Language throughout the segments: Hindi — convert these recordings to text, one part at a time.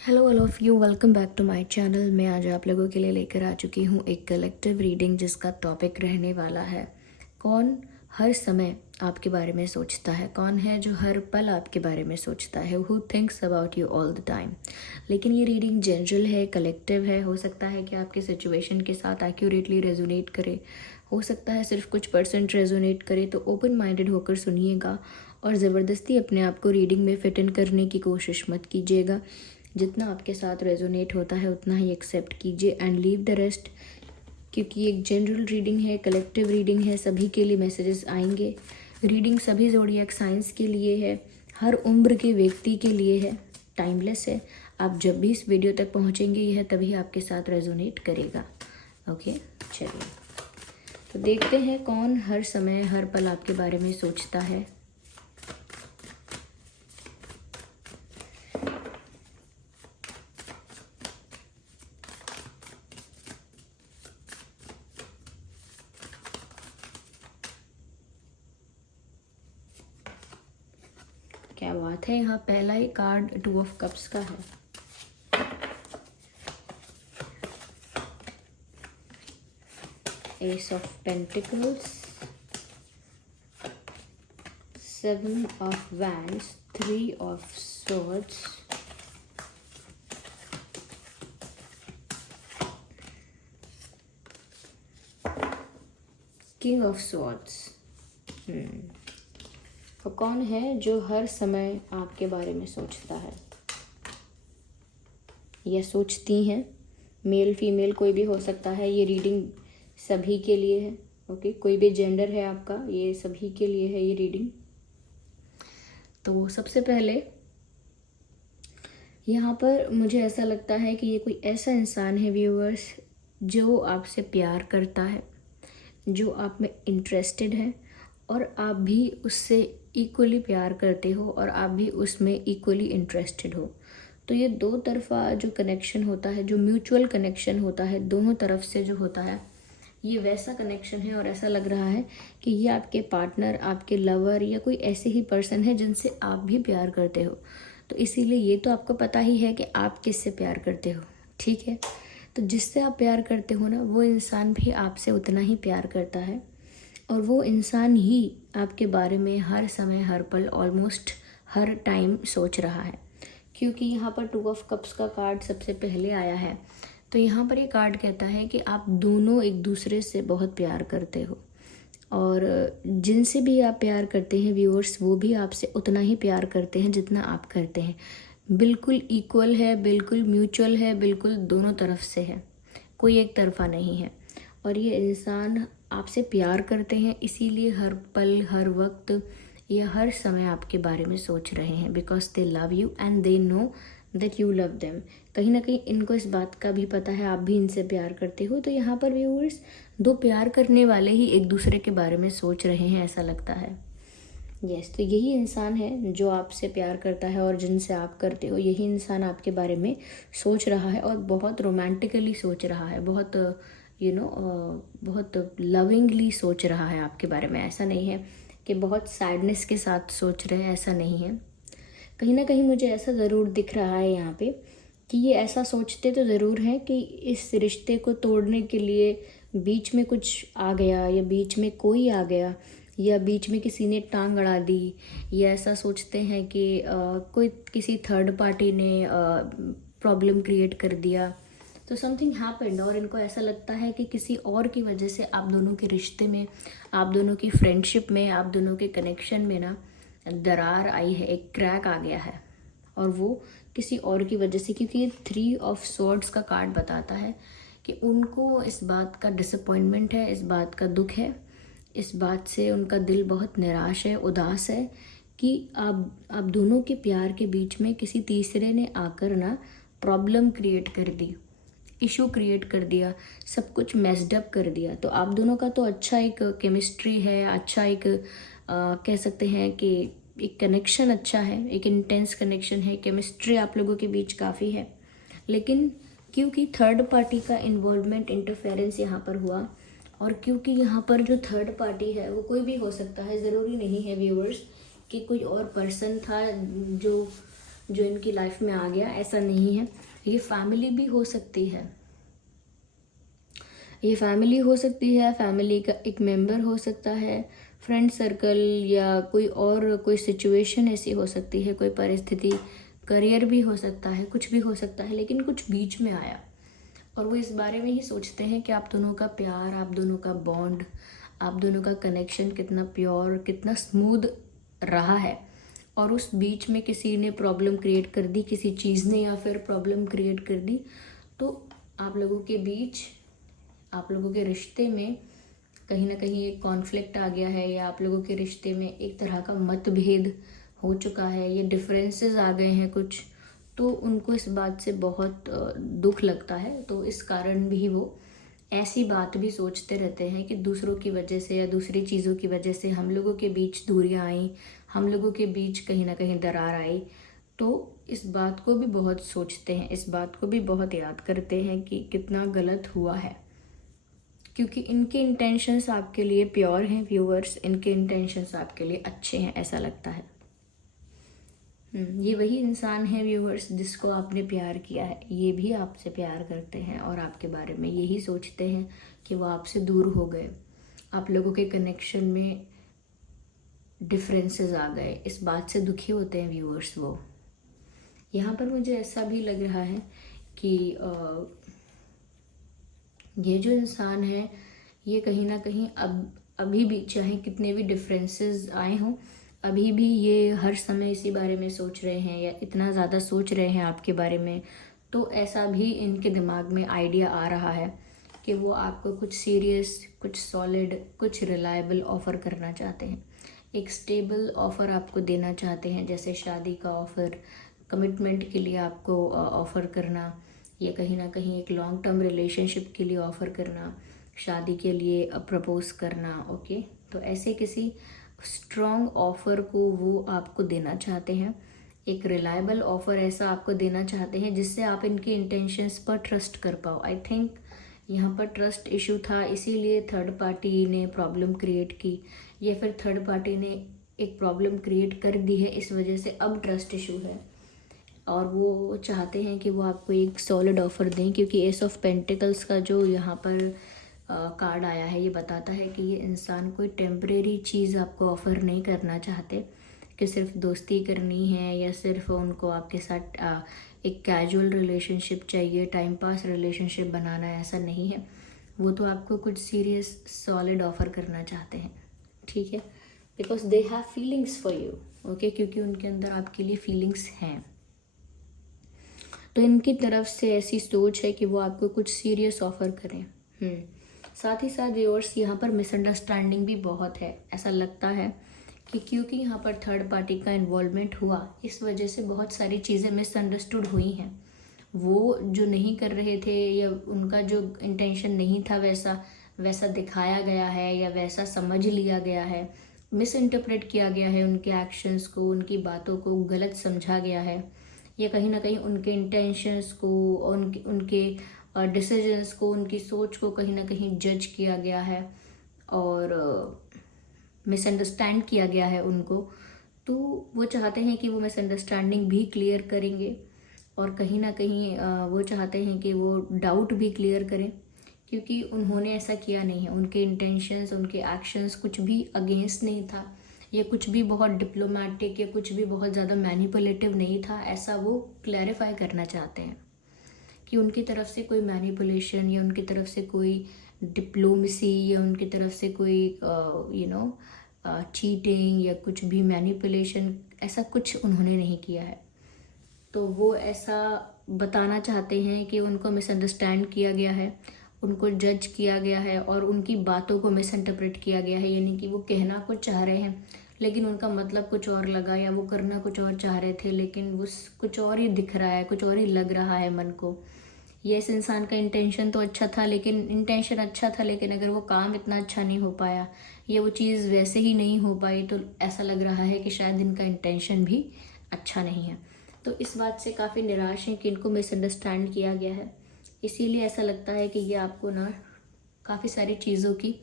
Hello all of you, welcome back to my channel. मैं आज आप लोगों के लिए लेकर आ चुकी हूँ एक कलेक्टिव रीडिंग जिसका टॉपिक रहने वाला है कौन हर समय आपके बारे में सोचता है, कौन है जो हर पल आपके बारे में सोचता है, who thinks about you all the time. लेकिन ये रीडिंग जनरल है, कलेक्टिव है। हो सकता है कि आपके सिचुएशन के साथ एक्यूरेटली रेजोनेट करे, हो सकता है सिर्फ कुछ परसेंट रेजोनेट करे। तो ओपन माइंडेड होकर सुनिएगा और ज़बरदस्ती अपने आप को रीडिंग में फिट इन करने की कोशिश मत कीजिएगा। जितना आपके साथ रेजोनेट होता है उतना ही एक्सेप्ट कीजिए एंड लीव द रेस्ट, क्योंकि एक जनरल रीडिंग है, कलेक्टिव रीडिंग है, सभी के लिए मैसेजेस आएंगे। रीडिंग सभी ज़ोडिएक साइंस के लिए है, हर उम्र के व्यक्ति के लिए है, टाइमलेस है। आप जब भी इस वीडियो तक पहुंचेंगे यह तभी आपके साथ रेजोनेट करेगा। ओके, चलिए तो देखते हैं कौन हर समय हर पल आपके बारे में सोचता है। क्या बात है, यहाँ पहला ही कार्ड 2 ऑफ कप्स का है। S of pentacles, 7 of wands, 3 of swords, king of swords। तो कौन है जो हर समय आपके बारे में सोचता है या सोचती हैं? मेल फीमेल कोई भी हो सकता है। ये रीडिंग सभी के लिए है। ओके, कोई भी जेंडर है आपका, ये सभी के लिए है ये रीडिंग। तो सबसे पहले यहाँ पर मुझे ऐसा लगता है कि ये कोई ऐसा इंसान है व्यूअर्स जो आपसे प्यार करता है, जो आप में इंटरेस्टेड है और आप भी उससे इक्वली प्यार करते हो और आप भी उसमें इक्वली इंटरेस्टेड हो। तो ये दो तरफा जो कनेक्शन होता है, जो म्यूचुअल कनेक्शन होता है दोनों तरफ से जो होता है, ये वैसा कनेक्शन है। और ऐसा लग रहा है कि ये आपके पार्टनर, आपके लवर या कोई ऐसे ही पर्सन है जिनसे आप भी प्यार करते हो। तो इसीलिए ये तो आपको पता ही है कि आप किससे प्यार करते हो, ठीक है। तो जिससे आप प्यार करते हो ना, वो इंसान भी आपसे उतना ही प्यार करता है और वो इंसान ही आपके बारे में हर समय हर पल ऑलमोस्ट हर टाइम सोच रहा है। क्योंकि यहाँ पर 2 ऑफ कप्स का कार्ड सबसे पहले आया है। तो यहाँ पर ये कार्ड कहता है कि आप दोनों एक दूसरे से बहुत प्यार करते हो और जिनसे भी आप प्यार करते हैं व्यूअर्स, वो भी आपसे उतना ही प्यार करते हैं जितना आप करते हैं। बिल्कुल इक्वल है, बिल्कुल म्यूचुअल है, बिल्कुल दोनों तरफ से है, कोई एक तरफा नहीं है। और ये इंसान आपसे प्यार करते हैं, इसीलिए हर पल हर वक्त या हर समय आपके बारे में सोच रहे हैं, because they love you and they know that you love them. कहीं ना कहीं इनको इस बात का भी पता है आप भी इनसे प्यार करते हो। तो यहाँ पर व्यूअर्स, दो प्यार करने वाले ही एक दूसरे के बारे में सोच रहे हैं, ऐसा लगता है। यस, तो यही इंसान है जो आपसे प्यार करता है और जिनसे आप करते हो, यही इंसान आपके बारे में सोच रहा है और बहुत रोमांटिकली सोच रहा है, बहुत बहुत लविंगली सोच रहा है आपके बारे में। ऐसा नहीं है कि बहुत सैडनेस के साथ सोच रहे हैं, ऐसा नहीं है। कहीं ना कहीं मुझे ऐसा ज़रूर दिख रहा है यहाँ पे कि ये ऐसा सोचते तो ज़रूर हैं कि इस रिश्ते को तोड़ने के लिए बीच में कुछ आ गया या बीच में कोई आ गया या बीच में किसी ने टांग अड़ा दी, या ऐसा सोचते हैं कि कोई किसी थर्ड पार्टी ने प्रॉब्लम क्रिएट कर दिया। तो समथिंग हैपेंड और इनको ऐसा लगता है कि किसी और की वजह से आप दोनों के रिश्ते में, आप दोनों की फ्रेंडशिप में, आप दोनों के कनेक्शन में ना दरार आई है, एक क्रैक आ गया है। और वो किसी और की वजह से, क्योंकि ये 3 ऑफ स्वॉर्ड्स का कार्ड बताता है कि उनको इस बात का डिसअपॉइंटमेंट है, इस बात का दुख है, इस बात से उनका दिल बहुत निराश है, उदास है कि आप दोनों के प्यार के बीच में किसी तीसरे ने आकर ना प्रॉब्लम क्रिएट कर दी, इशू क्रिएट कर दिया, सब कुछ मेस्ड अप कर दिया। तो आप दोनों का तो अच्छा एक केमिस्ट्री है, अच्छा एक कह सकते हैं कि एक कनेक्शन अच्छा है, एक इंटेंस कनेक्शन है, केमिस्ट्री आप लोगों के बीच काफ़ी है। लेकिन क्योंकि थर्ड पार्टी का इन्वॉल्वमेंट, इंटरफेरेंस यहाँ पर हुआ, और क्योंकि यहाँ पर जो थर्ड पार्टी है वो कोई भी हो सकता है, ज़रूरी नहीं है व्यूअर्स कि कोई और पर्सन था जो जो इनकी लाइफ में आ गया, ऐसा नहीं है। ये फैमिली भी हो सकती है, ये फैमिली हो सकती है, फैमिली का एक मेंबर हो सकता है, फ्रेंड सर्कल, या कोई और कोई सिचुएशन ऐसी हो सकती है, कोई परिस्थिति, करियर भी हो सकता है, कुछ भी हो सकता है, लेकिन कुछ बीच में आया और वो इस बारे में ही सोचते हैं कि आप दोनों का प्यार, आप दोनों का बॉन्ड, आप दोनों का कनेक्शन कितना प्योर, कितना स्मूथ रहा है, और उस बीच में किसी ने प्रॉब्लम क्रिएट कर दी, किसी चीज़ ने या फिर प्रॉब्लम क्रिएट कर दी, तो आप लोगों के बीच, आप लोगों के रिश्ते में कहीं ना कहीं एक कॉन्फ्लिक्ट आ गया है, या आप लोगों के रिश्ते में एक तरह का मतभेद हो चुका है, या डिफरेंसेस आ गए हैं कुछ, तो उनको इस बात से बहुत दुख लगता है। तो इस कारण भी वो ऐसी बात भी सोचते रहते हैं कि दूसरों की वजह से या दूसरी चीज़ों की वजह से हम लोगों के बीच दूरियां आई, हम लोगों के बीच कहीं ना कहीं दरार आई। तो इस बात को भी बहुत सोचते हैं, इस बात को भी बहुत याद करते हैं कि कितना गलत हुआ है, क्योंकि इनके इंटेंशंस आपके लिए प्योर हैं व्यूअर्स, इनके इंटेंशंस आपके लिए अच्छे हैं, ऐसा लगता है। ये वही इंसान है व्यूअर्स जिसको आपने प्यार किया है, ये भी आपसे प्यार करते हैं और आपके बारे में यही सोचते हैं कि वो आपसे दूर हो गए, आप लोगों के कनेक्शन में डिफरेंसेस आ गए, इस बात से दुखी होते हैं व्यूअर्स वो। यहाँ पर मुझे ऐसा भी लग रहा है कि ये जो इंसान है, ये कहीं ना कहीं अभी भी, चाहे कितने भी डिफरेंसेस आए हों, अभी भी ये हर समय इसी बारे में सोच रहे हैं, या इतना ज़्यादा सोच रहे हैं आपके बारे में। तो ऐसा भी इनके दिमाग में आइडिया आ रहा है कि वो आपको कुछ सीरियस, कुछ सॉलिड, कुछ रिलायबल ऑफ़र करना चाहते हैं, एक स्टेबल ऑफ़र आपको देना चाहते हैं, जैसे शादी का ऑफ़र, कमिटमेंट के लिए आपको ऑफ़र करना, या कहीं ना कहीं एक लॉन्ग टर्म रिलेशनशिप के लिए ऑफ़र करना, शादी के लिए प्रपोज करना। ओके, तो ऐसे किसी स्ट्रॉन्ग ऑफ़र को वो आपको देना चाहते हैं, एक रिलायबल ऑफ़र ऐसा आपको देना चाहते हैं जिससे आप इनके इंटेंशंस पर ट्रस्ट कर पाओ। आई थिंक यहाँ पर ट्रस्ट इशू था, इसीलिए थर्ड पार्टी ने प्रॉब्लम क्रिएट की, या फिर थर्ड पार्टी ने एक प्रॉब्लम क्रिएट कर दी है, इस वजह से अब ट्रस्ट इशू है, और वो चाहते हैं कि वो आपको एक सॉलिड ऑफ़र दें, क्योंकि एस ऑफ पेंटिकल्स का जो यहाँ पर कार्ड आया है, ये बताता है कि ये इंसान कोई टेम्परेरी चीज़ आपको ऑफ़र नहीं करना चाहते, कि सिर्फ दोस्ती करनी है, या सिर्फ उनको आपके साथ एक कैजुअल रिलेशनशिप चाहिए, टाइम पास रिलेशनशिप बनाना है, ऐसा नहीं है। वो तो आपको कुछ सीरियस सॉलिड ऑफ़र करना चाहते हैं, ठीक है, because they have feelings for you. Okay, क्योंकि उनके अंदर आपके लिए फीलिंग्स हैं, तो इनकी तरफ से ऐसी सोच है कि वो आपको कुछ सीरियस ऑफ़र करें। साथ ही साथ व्यूअर्स, यहाँ पर मिसअंडरस्टैंडिंग भी बहुत है, ऐसा लगता है कि क्योंकि यहाँ पर थर्ड पार्टी का इन्वॉल्वमेंट हुआ, इस वजह से बहुत सारी चीज़ें मिसअंडरस्टूड हुई हैं। वो जो नहीं कर रहे थे, या उनका जो इंटेंशन नहीं था वैसा दिखाया गया है, या वैसा समझ लिया गया है, मिस इंटरप्रेट किया गया है, उनके एक्शंस को, उनकी बातों को गलत समझा गया है, या कहीं ना कहीं उनके इंटेंशंस को, उनके डिसीजंस को, उनकी सोच को कहीं ना कहीं जज किया गया है, और मिसअंडरस्टैंड किया गया है उनको। तो वो चाहते हैं कि वो मिसअंडरस्टैंडिंग भी क्लियर करेंगे, और कहीं ना कहीं वो चाहते हैं कि वो डाउट भी क्लियर करें, क्योंकि उन्होंने ऐसा किया नहीं है, उनके इंटेंशंस, उनके एक्शंस कुछ भी अगेंस्ट नहीं था, या कुछ भी बहुत डिप्लोमेटिक, या कुछ भी बहुत ज़्यादा मैनिपुलेटिव नहीं था, ऐसा वो क्लैरिफाई करना चाहते हैं कि उनकी तरफ से कोई मैनिपुलेशन, या उनकी तरफ से कोई डिप्लोमेसी, या उनकी तरफ से कोई चीटिंग, या कुछ भी मैनिपुलेशन, ऐसा कुछ उन्होंने नहीं किया है। तो वो ऐसा बताना चाहते हैं कि उनको मिसअंडरस्टैंड किया गया है, उनको जज किया गया है, और उनकी बातों को मिसइंटरप्रेट किया गया है, यानी कि वो कहना कुछ चाह रहे हैं लेकिन उनका मतलब कुछ और लगा, या वो करना कुछ और चाह रहे थे लेकिन वो कुछ और ही दिख रहा है, कुछ और ही लग रहा है मन को। ये इस इंसान का इंटेंशन तो अच्छा था, लेकिन अगर वो काम इतना अच्छा नहीं हो पाया, या वो चीज़ वैसे ही नहीं हो पाई, तो ऐसा लग रहा है कि शायद इनका इंटेंशन भी अच्छा नहीं है। तो इस बात से काफ़ी निराश हैं कि इनको मिसअंडरस्टैंड किया गया है, इसीलिए ऐसा लगता है कि ये आपको ना काफ़ी सारी चीज़ों की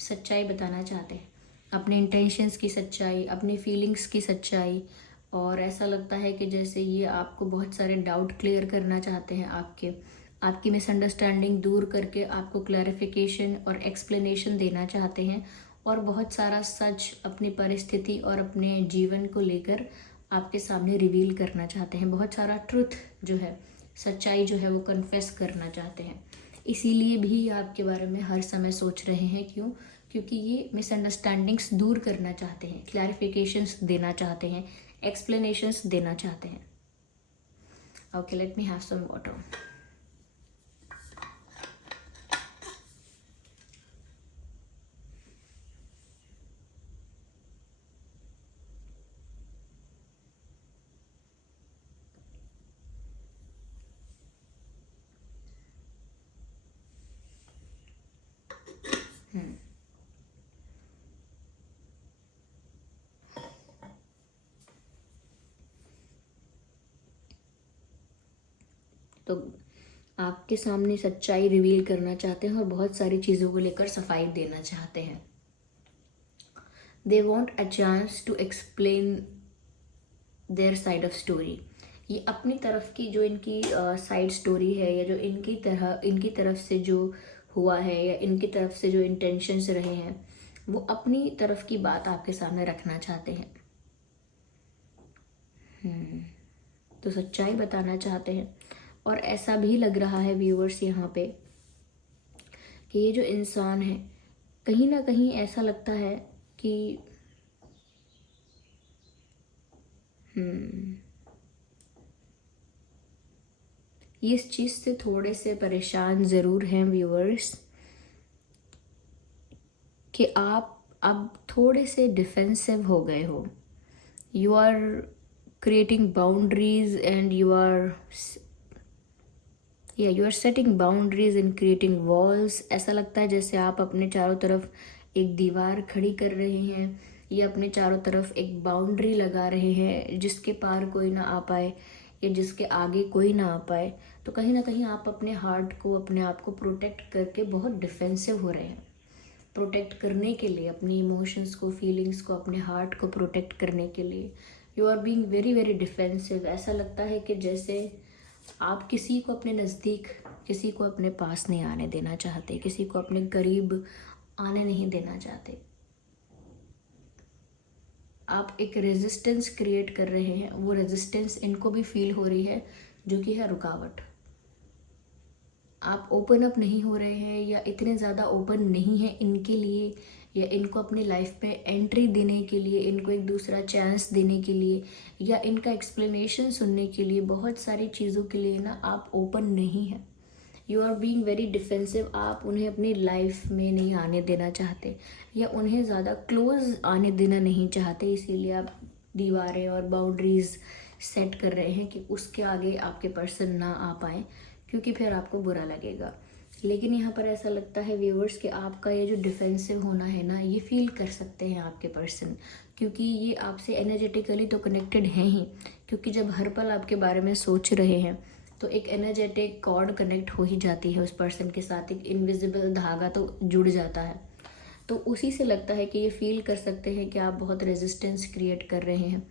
सच्चाई बताना चाहते हैं, अपने इंटेंशंस की सच्चाई, अपनी फीलिंग्स की सच्चाई, और ऐसा लगता है कि जैसे ये आपको बहुत सारे डाउट क्लियर करना चाहते हैं, आपकी मिसअंडरस्टैंडिंग दूर करके आपको क्लैरिफिकेशन और एक्सप्लेनेशन देना चाहते हैं, और बहुत सारा सच अपनी परिस्थिति और अपने जीवन को लेकर आपके सामने रिवील करना चाहते हैं। बहुत सारा ट्रुथ जो है, सच्चाई जो है वो कन्फेस करना चाहते हैं। इसीलिए भी आपके बारे में हर समय सोच रहे हैं। क्यों? क्योंकि ये मिसअंडरस्टैंडिंग्स दूर करना चाहते हैं, क्लैरिफिकेशंस देना चाहते हैं, एक्सप्लेनेशंस देना चाहते हैं। Okay, let me have some water. तो आपके सामने सच्चाई रिवील करना चाहते हैं और बहुत सारी चीज़ों को लेकर सफाई देना चाहते हैं। They want a chance to explain their side of story. ये अपनी तरफ की जो इनकी साइड स्टोरी है, या जो इनकी तरफ से जो हुआ है, या इनकी तरफ से जो इंटेंशंस रहे हैं, वो अपनी तरफ की बात आपके सामने रखना चाहते हैं। तो सच्चाई बताना चाहते हैं। और ऐसा भी लग रहा है व्यूअर्स यहाँ पे कि ये जो इंसान है, कहीं ना कहीं ऐसा लगता है कि ये इस चीज़ से थोड़े से परेशान ज़रूर हैं व्यूअर्स, कि आप अब थोड़े से डिफेंसिव हो गए हो। You are creating boundaries and you are setting boundaries and creating walls. ऐसा लगता है जैसे आप अपने चारों तरफ एक दीवार खड़ी कर रहे हैं, या अपने चारों तरफ एक बाउंड्री लगा रहे हैं जिसके पार कोई ना आ पाए, या जिसके आगे कोई ना आ पाए। तो कहीं ना कहीं आप अपने हार्ट को, अपने आप को प्रोटेक्ट करके बहुत डिफेंसिव हो रहे हैं। प्रोटेक्ट करने के लिए, अपनी इमोशंस को, फीलिंग्स को, अपने हार्ट को प्रोटेक्ट करने के लिए you are being very very defensive. ऐसा लगता है कि जैसे आप किसी को अपने नज़दीक, किसी को अपने पास नहीं आने देना चाहते, किसी को अपने करीब आने नहीं देना चाहते। आप एक रेजिस्टेंस क्रिएट कर रहे हैं, वो रेजिस्टेंस इनको भी फील हो रही है, जो कि है रुकावट। आप ओपन अप नहीं हो रहे हैं, या इतने ज़्यादा ओपन नहीं है इनके लिए, या इनको अपनी लाइफ में एंट्री देने के लिए, इनको एक दूसरा चांस देने के लिए, या इनका एक्सप्लेनेशन सुनने के लिए, बहुत सारी चीज़ों के लिए ना आप ओपन नहीं हैं। You are being very defensive. आप उन्हें अपनी लाइफ में नहीं आने देना चाहते, या उन्हें ज़्यादा क्लोज आने देना नहीं चाहते। इसीलिए आप दीवारें और बाउंड्रीज सेट कर रहे हैं कि उसके आगे आपके पर्सन ना आ पाए, क्योंकि फिर आपको बुरा लगेगा। लेकिन यहाँ पर ऐसा लगता है व्यूअर्स कि आपका ये जो डिफेंसिव होना है ना, ये फील कर सकते हैं आपके पर्सन, क्योंकि ये आपसे एनर्जेटिकली तो कनेक्टेड हैं ही। क्योंकि जब हर पल आपके बारे में सोच रहे हैं, तो एक एनर्जेटिक कॉर्ड कनेक्ट हो ही जाती है उस पर्सन के साथ, एक इनविजिबल धागा तो जुड़ जाता है। तो उसी से लगता है कि ये फील कर सकते हैं कि आप बहुत रेजिस्टेंस क्रिएट कर रहे हैं,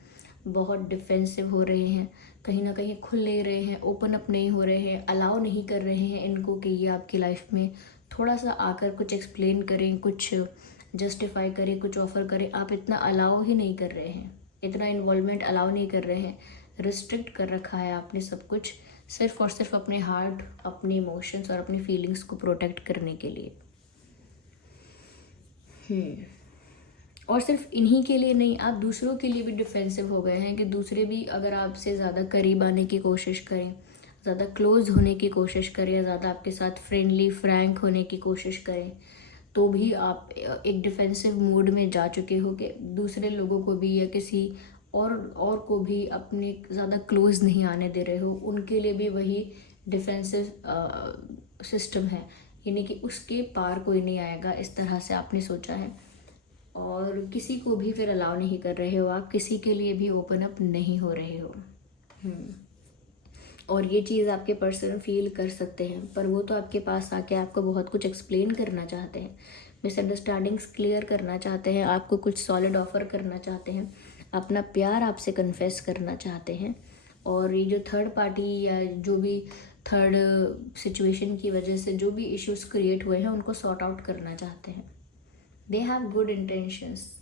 बहुत डिफेंसिव हो रहे हैं, कहीं ना कहीं खुल ले रहे हैं, ओपन अप नहीं हो रहे हैं, अलाउ नहीं कर रहे हैं इनको कि ये आपकी लाइफ में थोड़ा सा आकर कुछ एक्सप्लेन करें, कुछ जस्टिफाई करें, कुछ ऑफर करें। आप इतना अलाउ ही नहीं कर रहे हैं, इतना इन्वॉल्वमेंट अलाउ नहीं कर रहे हैं। रिस्ट्रिक्ट कर रखा है आपने सब कुछ, सिर्फ और सिर्फ अपने हार्ट, अपने इमोशंस और अपनी फीलिंग्स को प्रोटेक्ट करने के लिए। और सिर्फ इन्हीं के लिए नहीं, आप दूसरों के लिए भी डिफेंसिव हो गए हैं, कि दूसरे भी अगर आपसे ज़्यादा करीब आने की कोशिश करें, ज़्यादा क्लोज होने की कोशिश करें, या ज़्यादा आपके साथ फ्रेंडली फ्रैंक होने की कोशिश करें, तो भी आप एक डिफेंसिव मूड में जा चुके हो कि दूसरे लोगों को भी, या किसी और को भी अपने ज़्यादा क्लोज नहीं आने दे रहे हो। उनके लिए भी वही डिफेंसिव सिस्टम है, यानी कि उसके पार कोई नहीं आएगा, इस तरह से आपने सोचा है। और किसी को भी फिर अलाउ नहीं कर रहे हो, आप किसी के लिए भी ओपन अप नहीं हो रहे हो। और ये चीज़ आपके पर्सन फील कर सकते हैं, पर वो तो आपके पास आके आपको बहुत कुछ एक्सप्लेन करना चाहते हैं, मिसअंडरस्टैंडिंग्स क्लियर करना चाहते हैं, आपको कुछ सॉलिड ऑफर करना चाहते हैं, अपना प्यार आपसे कन्फेस करना चाहते हैं, और ये जो थर्ड पार्टी या जो भी थर्ड सिचुएशन की वजह से जो भी इश्यूज क्रिएट हुए हैं उनको सॉर्ट आउट करना चाहते हैं। They have good intentions.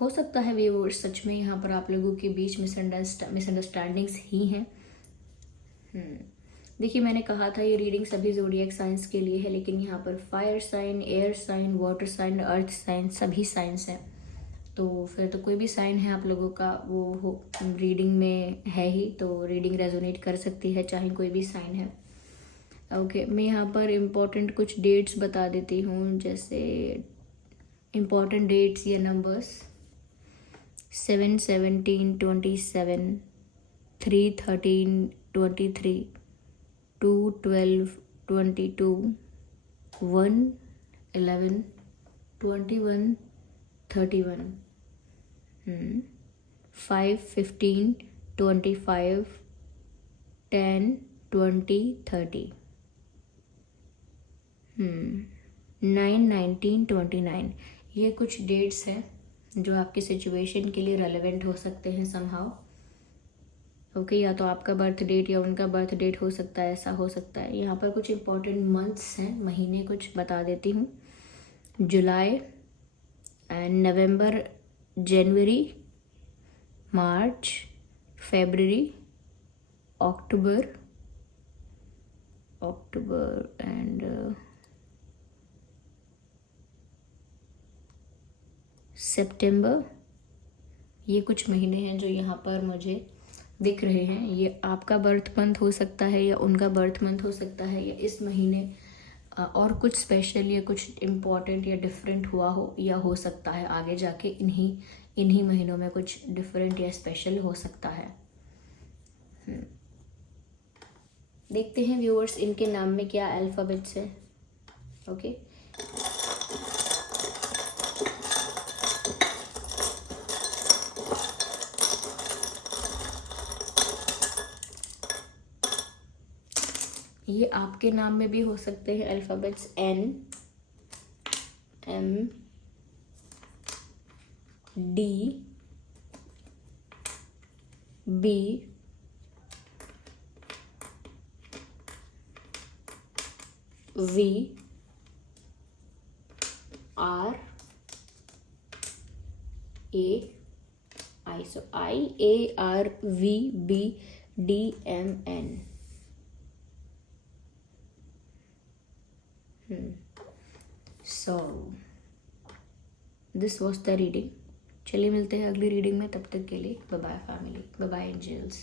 हो सकता है व्यूअर्स सच में यहाँ पर आप लोगों के बीच मिसअंडरस्टैंडिंग्स ही हैं। देखिए, मैंने कहा था ये रीडिंग सभी ज़ोडिएक साइंस के लिए है, लेकिन यहाँ पर fire sign, air sign, water sign, earth sign सभी साइंस हैं। तो फिर तो कोई भी साइन है आप लोगों का वो हो रीडिंग में है ही, तो रीडिंग रेजोनेट कर सकती है चाहे कोई भी साइन है। ओके, मैं यहाँ पर इम्पोर्टेंट कुछ डेट्स बता देती हूँ, जैसे इम्पोर्टेंट डेट्स या नंबर्स 7/17/27, 3/13/23, 2/12/22, 1/11/21, 31, 5/15/25, 10/20/30, 9/19/29। ये कुछ डेट्स हैं जो आपकी सिचुएशन के लिए रेलेवेंट हो सकते हैं समहाउ। ओके, या तो आपका बर्थ डेट या उनका बर्थ डेट हो सकता है, ऐसा हो सकता है। यहाँ पर कुछ इम्पोर्टेंट मंथ्स हैं, महीने कुछ बता देती हूँ। जुलाई एंड नवंबर, जनवरी, मार्च, फरवरी, अक्टूबर एंड सितंबर। ये कुछ महीने हैं जो यहाँ पर मुझे दिख रहे हैं। ये आपका बर्थ मंथ हो सकता है या उनका बर्थ मंथ हो सकता है, या इस महीने और कुछ स्पेशल या कुछ इम्पोर्टेंट या डिफरेंट हुआ हो, या हो सकता है आगे जाके इन्हीं महीनों में कुछ डिफरेंट या स्पेशल हो सकता है। देखते हैं व्यूअर्स इनके नाम में क्या अल्फ़ाबेट्स है। ओके, ये आपके नाम में भी हो सकते हैं alphabets N, M, D, B, V, R, A, I. So I, A, R, V, B, D, M, N. So this was the reading. चलिए मिलते हैं अगली रीडिंग में, तब तक के लिए bye bye family, bye bye angels.